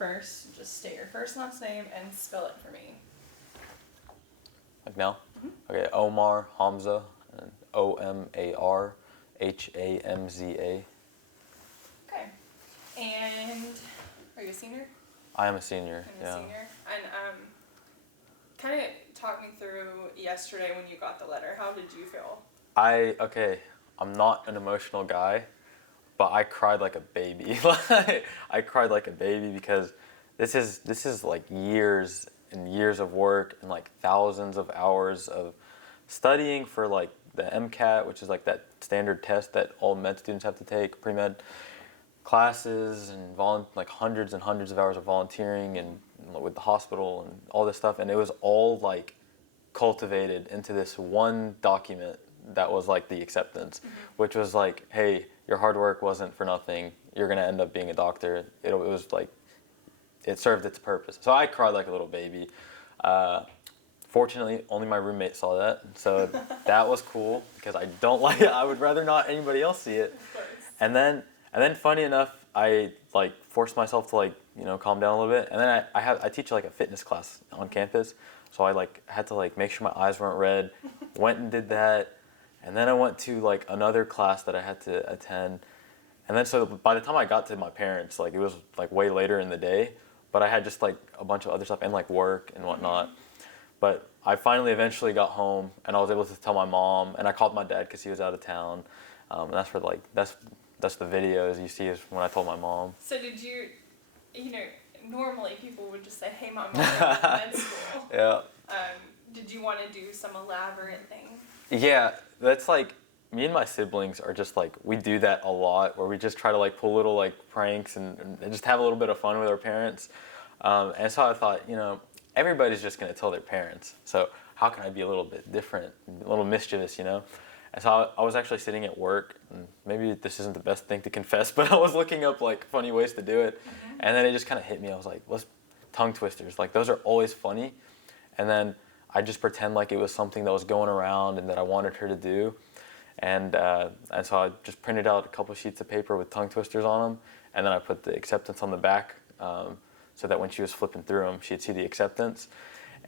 First, just state your first and last name and spell it for me. Like now? Okay, Omar Hamza, and Omarhamza. Okay. And are you a senior? I am a senior. I'm a senior. And kind of talk me through yesterday when you got the letter. How did you feel? I'm not an emotional guy, but I cried like a baby. I cried like a baby because this is like years and years of work and like thousands of hours of studying for like the MCAT, which is like that standard test that all med students have to take, pre-med classes and like hundreds and hundreds of hours of volunteering and with the hospital and all this stuff, and it was all like cultivated into this one document that was like the acceptance, which was like, hey, your hard work wasn't for nothing. You're gonna end up being a doctor. It was like, it served its purpose. So I cried like a little baby. Fortunately, only my roommate saw that, so that was cool because I don't like it. I would rather not anybody else see it. Of course. And then funny enough, I like forced myself to like calm down a little bit. And then I teach like a fitness class on campus, so I like had to like make sure my eyes weren't red. Went and did that, and then I went to like another class that I had to attend. And then so by the time I got to my parents, like it was like way later in the day, but I had just like a bunch of other stuff and like work and whatnot. But I finally eventually got home and I was able to tell my mom, and I called my dad because he was out of town. And that's where like that's the videos you see is when I told my mom. So did you normally people would just say, hey, my mom is in med school. Yeah. Did you want to do some elaborate thing? Yeah, that's like, me and my siblings are just like, we do that a lot where we just try to like pull little like pranks and just have a little bit of fun with our parents. And so I thought, everybody's just going to tell their parents. So how can I be a little bit different, a little mischievous, And so I was actually sitting at work, and maybe this isn't the best thing to confess, but I was looking up like funny ways to do it. And then it just kind of hit me. I was like, what's tongue twisters? Like those are always funny. And then I just pretend like it was something that was going around and that I wanted her to do. And so I just printed out a couple sheets of paper with tongue twisters on them, and then I put the acceptance on the back so that when she was flipping through them, she'd see the acceptance.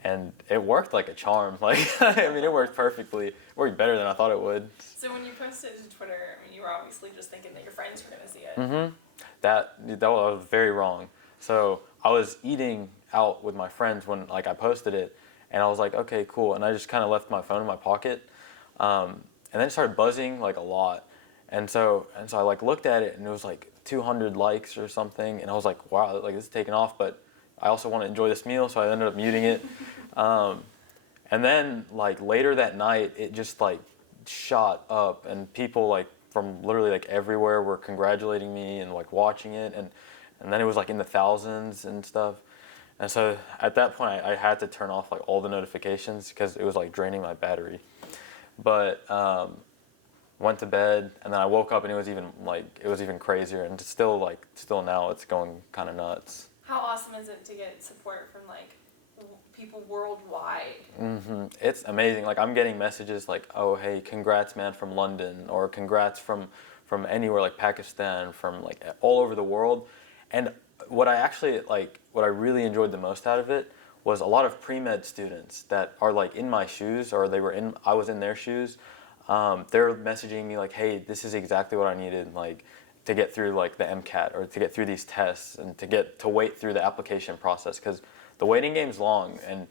And it worked like a charm. Like, I mean, it worked perfectly. It worked better than I thought it would. So when you posted it to Twitter, I mean, you were obviously just thinking that your friends were going to see it. Mm-hmm. That was very wrong. So I was eating out with my friends when like I posted it, and I was like, okay, cool. And I just kind of left my phone in my pocket. And then it started buzzing like a lot. And so I like looked at it, and it was like 200 likes or something. And I was like, wow, like this is taking off, but I also want to enjoy this meal, so I ended up muting it. And then like later that night, it just like shot up, and people like from literally like everywhere were congratulating me and like watching it, and then it was like in the thousands and stuff. And so at that point, I had to turn off like all the notifications because it was like draining my battery. But went to bed, and then I woke up, and it was even crazier, and still now it's going kind of nuts. How awesome is it to get support from like people worldwide? Mm-hmm. It's amazing. Like I'm getting messages like, "Oh, hey, congrats, man, from London," or "Congrats from anywhere, like Pakistan, from like all over the world." And what I really enjoyed the most out of it was a lot of pre-med students that are like in my shoes, or I was in their shoes. They're messaging me like, "Hey, this is exactly what I needed, like to get through like the MCAT, or to get through these tests, and to wait through the application process, because the waiting game's long, and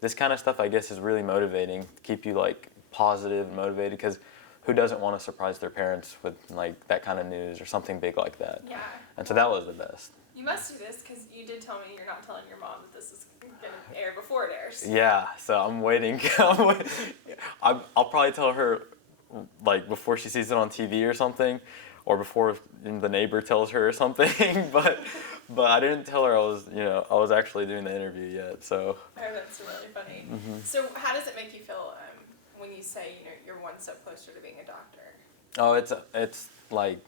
this kind of stuff I guess is really motivating to keep you like positive and motivated, because who doesn't want to surprise their parents with like that kind of news or something big like that?" Yeah. And so that was the best. You must do this because you did tell me you're not telling your mom that this is going to air before it airs. Yeah, so I'm waiting. I'll probably tell her like before she sees it on TV or something, or before the neighbor tells her or something. but I didn't tell her I was actually doing the interview yet. So. Oh, that's really funny. Mm-hmm. So how does it make you feel when you say you're one step closer to being a doctor? Oh, it's like,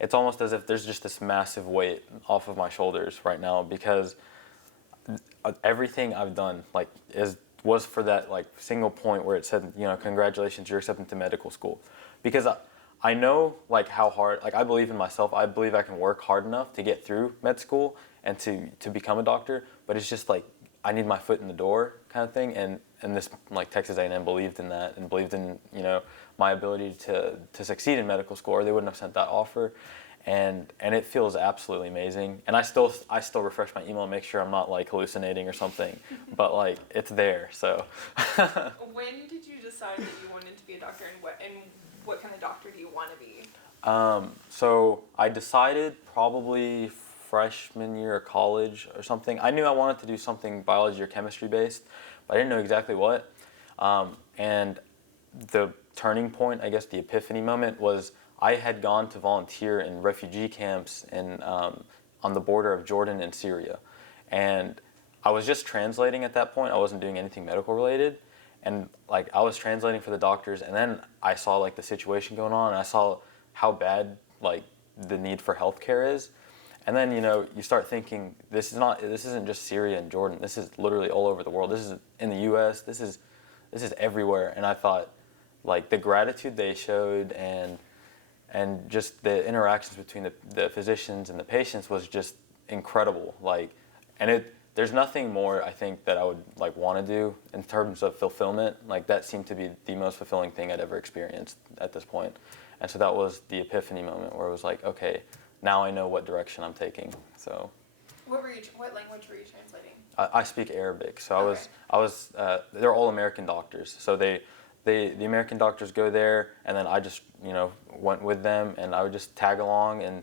it's almost as if there's just this massive weight off of my shoulders right now, because everything I've done like was for that like single point where it said, congratulations, you're accepted to medical school. Because I know like how hard, like I believe in myself. I believe I can work hard enough to get through med school, and to become a doctor, but it's just like I need my foot in the door kind of thing, and this like Texas A&M believed in that and believed in my ability to succeed in medical school, or they wouldn't have sent that offer. And it feels absolutely amazing. And I still refresh my email and make sure I'm not like hallucinating or something, but like it's there. So. When did you decide that you wanted to be a doctor, and what kind of doctor do you want to be? So I decided probably freshman year of college or something. I knew I wanted to do something biology or chemistry based, but I didn't know exactly what. And the turning point, I guess the epiphany moment, was I had gone to volunteer in refugee camps on the border of Jordan and Syria. And I was just translating at that point. I wasn't doing anything medical related. And like I was translating for the doctors, and then I saw like the situation going on, and I saw how bad like the need for healthcare is. And then you start thinking this isn't just Syria and Jordan. This is literally all over the world. This is in the U.S. This is everywhere. And I thought like the gratitude they showed and just the interactions between the physicians and the patients was just incredible. Like, and there's nothing more I think that I would like want to do in terms of fulfillment. Like that seemed to be the most fulfilling thing I'd ever experienced at this point. And so that was the epiphany moment where it was like, okay, now I know what direction I'm taking. So. What language were you translating? I speak Arabic, so Okay. I was they're all American doctors. So the American doctors go there, and then I just went with them, and I would just tag along, and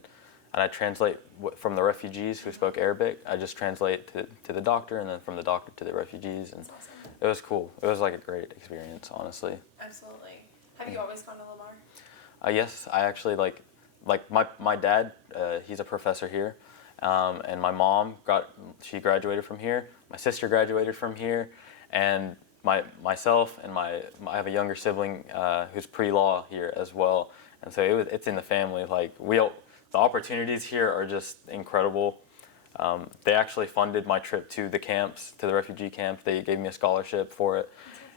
I translate from the refugees who spoke Arabic. I just translate to the doctor, and then from the doctor to the refugees, and That's awesome. it was cool. It was like a great experience, honestly. Absolutely. Have you always gone to Lamar? Yes, I actually like my dad. He's a professor here, and my mom she graduated from here. My sister graduated from here, and myself and I have a younger sibling who's pre-law here as well, and so it's in the family. Like the opportunities here are just incredible. They actually funded my trip to the camps, to the refugee camps. They gave me a scholarship for it,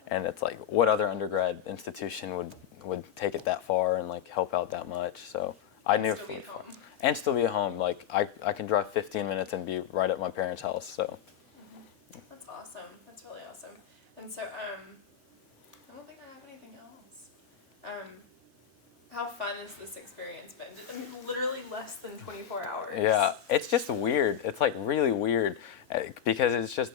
and it's like what other undergrad institution would take it that far and like help out that much. So I knew Still be at home. and still be at home. Like I can drive 15 minutes and be right at my parents' house. So. That's awesome. That's really awesome. And so, I don't think I have anything else. How fun has this experience been? I mean, literally less than 24 hours. Yeah, it's just weird. It's like really weird because it's just,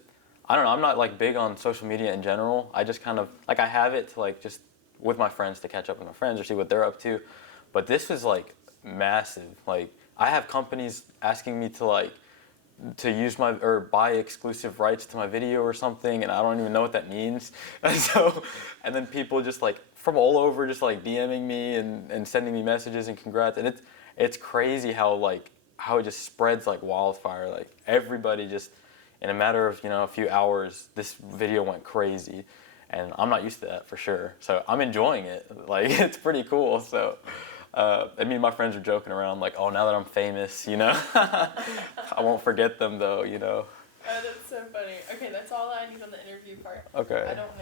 I don't know, I'm not like big on social media in general. I just kind of, like I have it to like just with my friends to catch up with my friends or see what they're up to. But this was like massive. Like I have companies asking me to use or buy exclusive rights to my video or something, and I don't even know what that means. And then people just like from all over just like DMing me and sending me messages and congrats. And it's crazy how it just spreads like wildfire. Like everybody just in a matter of a few hours, this video went crazy, and I'm not used to that for sure. So I'm enjoying it. Like it's pretty cool. So. I mean, my friends are joking around like, oh, now that I'm famous, I won't forget them though, Oh, that's so funny. Okay, that's all I need on the interview part. Okay. I don't